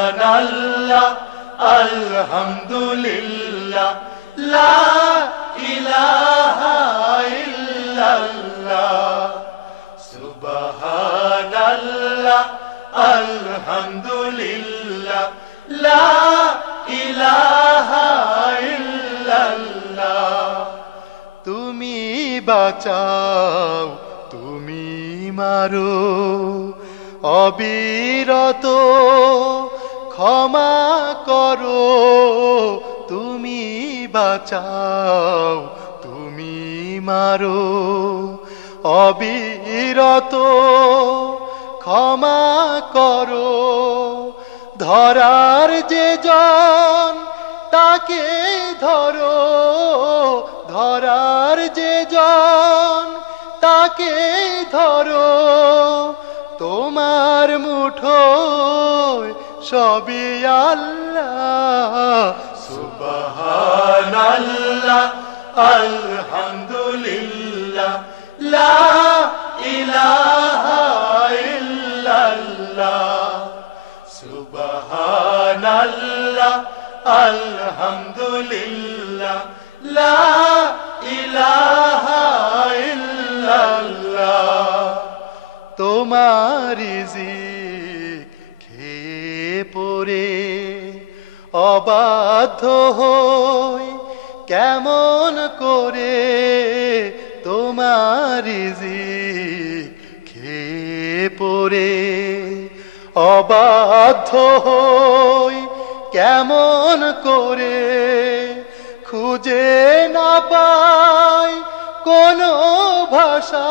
সুবহানাল্লাহ আলহামদুলিল্লাহ লা ইলাহা ইল্লাল্লাহ সুবহানাল্লাহ আলহামদুলিল্লাহ লা ইলাহা ইল্লাল্লাহ তুমি বাঁচাও তুমি মারো অবিরত ক্ষমা করো তুমি বাঁচাও তুমি মারো অবিরত ক্ষমা করো ধরার যে জন তাকে ধরো ধরার যে জন তাকে ধরো তোমার মুঠোয় সবই আল্লাহ সুবহানাল্লাহ আলহামদুলিল্লাহ লা ইলাহা ইল্লাল্লাহ সুবহানাল্লাহ আলহামদুলিল্লাহ লা ইলাহা ইল্লাল্লাহ তোমার রিজিক খেয়ে পড়ে অবাধ্য হই কেমন করে তোমার রিজিক খেয়ে পড়ে অবাধ্য হই কেমন করে খুঁজে না পাই কোনো ভাষা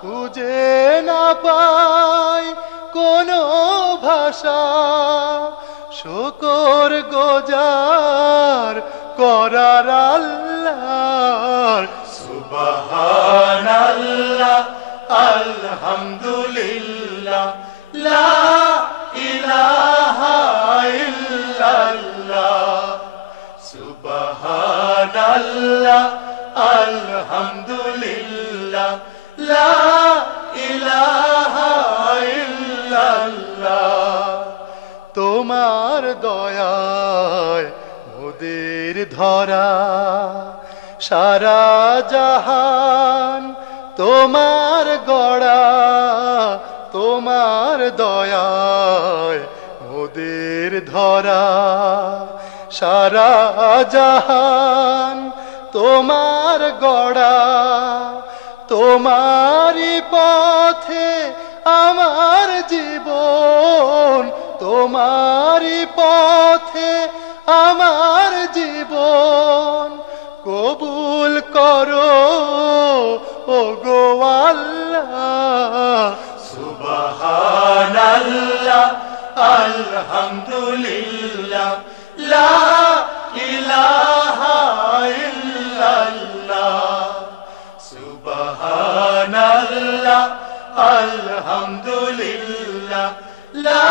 খুঁজে না পাই কোনো ভাষা শুকর গোজার করার আল্লাহর সুবহানাল্লাহ আলহামদুলিল্লাহ লা ইলাহা ইল্লাল্লাহ সুবহানাল্লাহ আলহামদুলিল্লাহ লা ইলাহা ইল্লাল্লাহ তোমার দয়ায় মোদের ধরা সারা জাহান তোমার গড়া তোমার দয়ায় মোদের ধরা সারা জাহান তোমার গড়া তোমারই পথে আমার জীবন তোমারই পথে আমার জীবন কবুল করো ওগো আল্লাহ সুবহানাল্লাহ আলহামদুলিল্লাহ লা ইলাহা ইল্লাল্লাহ সুবহানাল্লাহ আলহামদুলিল্লাহ লা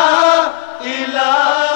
ইলাহা